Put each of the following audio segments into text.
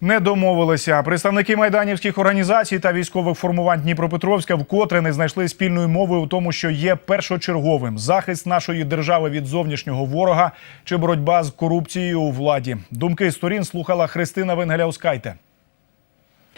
Не домовилися. Представники майданівських організацій та військових формувань Дніпропетровська вкотре не знайшли спільної мови у тому, що є першочерговим захист нашої держави від зовнішнього ворога чи боротьба з корупцією у владі. Думки сторін слухала Христина Венгеляускайте.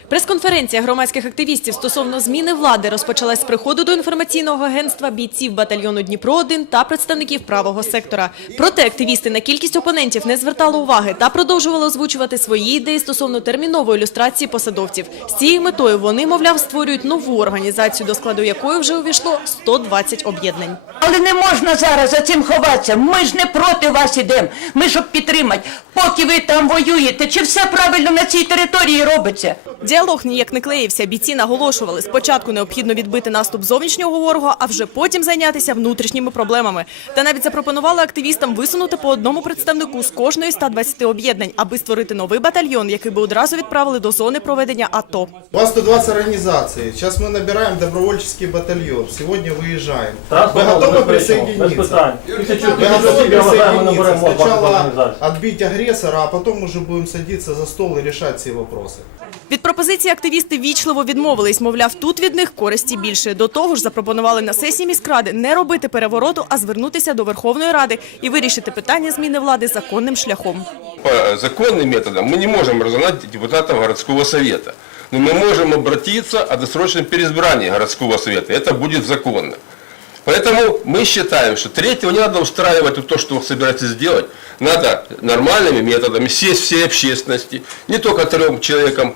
Прес-конференція громадських активістів стосовно зміни влади розпочалась з приходу до інформаційного агентства бійців батальйону Дніпро-1 та представників правого сектора. Проте активісти на кількість опонентів не звертали уваги та продовжували озвучувати свої ідеї стосовно термінової ілюстрації посадовців. З цією метою вони, мовляв, створюють нову організацію, до складу якої вже увійшло 120 об'єднань. Але не можна зараз за цим ховатися. Ми ж не проти вас ідемо. Ми щоб підтримати. Поки ви там воюєте, чи все правильно на цій території робиться? Діалог ніяк не клеївся. Бійці наголошували, спочатку необхідно відбити наступ зовнішнього ворога, а вже потім зайнятися внутрішніми проблемами. Та навіть запропонували активістам висунути по одному представнику з кожної 120 об'єднань, аби створити новий батальйон, який би одразу відправили до зони проведення АТО. У вас 120 организаций. Сейчас мы набираем добровольческий батальон. Сегодня выезжаем. Вы Транспортно готовы забезпечимо, без присоединиться? питань. Тисячу Вы тисячу готовы осіб, я вважаю, ми присоединиться? наберемо ваших Сначала організацій. отбить агрессора, а потом уже будем садиться за стол и решать все вопросы. Від пропозиції активісти вічливо відмовились. Мовляв, тут від них користі більше. До того ж, запропонували на сесії міськради не робити перевороту, а звернутися до Верховної Ради і вирішити питання зміни влади законним шляхом. по законным методам мы не можем разогнать депутатов городского совета. Но мы можем обратиться о досрочном переизбрании городского совета. Это будет законно. Поэтому мы считаем, что третьего не надо устраивать вот то, что вы собираетесь сделать. Надо нормальными методами сесть всей общественности, не только трем человекам,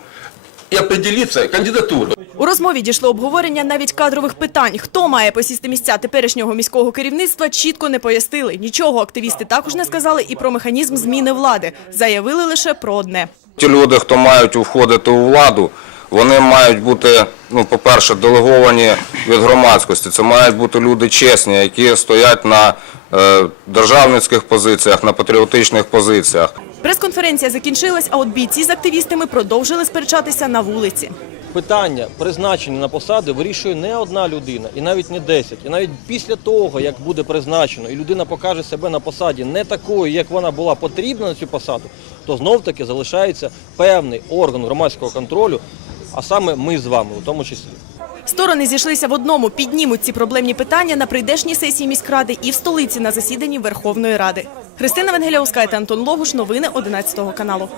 и определиться кандидатуру. У розмові дійшло обговорення навіть кадрових питань. Хто має посісти місця теперішнього міського керівництва, чітко не пояснили. Нічого активісти також не сказали і про механізм зміни влади. Заявили лише про одне. Ті люди, хто мають входити у владу, вони мають бути, ну, по-перше, делеговані від громадськості. Це мають бути люди чесні, які стоять на е, державницьких позиціях, на патріотичних позиціях. Прес-конференція закінчилась, а от бійці з активістами продовжили сперечатися на вулиці. Питання призначення на посади вирішує не одна людина, і навіть не 10. І навіть після того, як буде призначено, і людина покаже себе на посаді не такою, як вона була потрібна на цю посаду, то знов-таки залишається певний орган громадського контролю, а саме ми з вами, у тому числі. Сторони зійшлися в одному, піднімуть ці проблемні питання на прийдешній сесії міськради і в столиці на засіданні Верховної Ради. Христина Венгеляускайте, Антон Логуш, новини 11 каналу.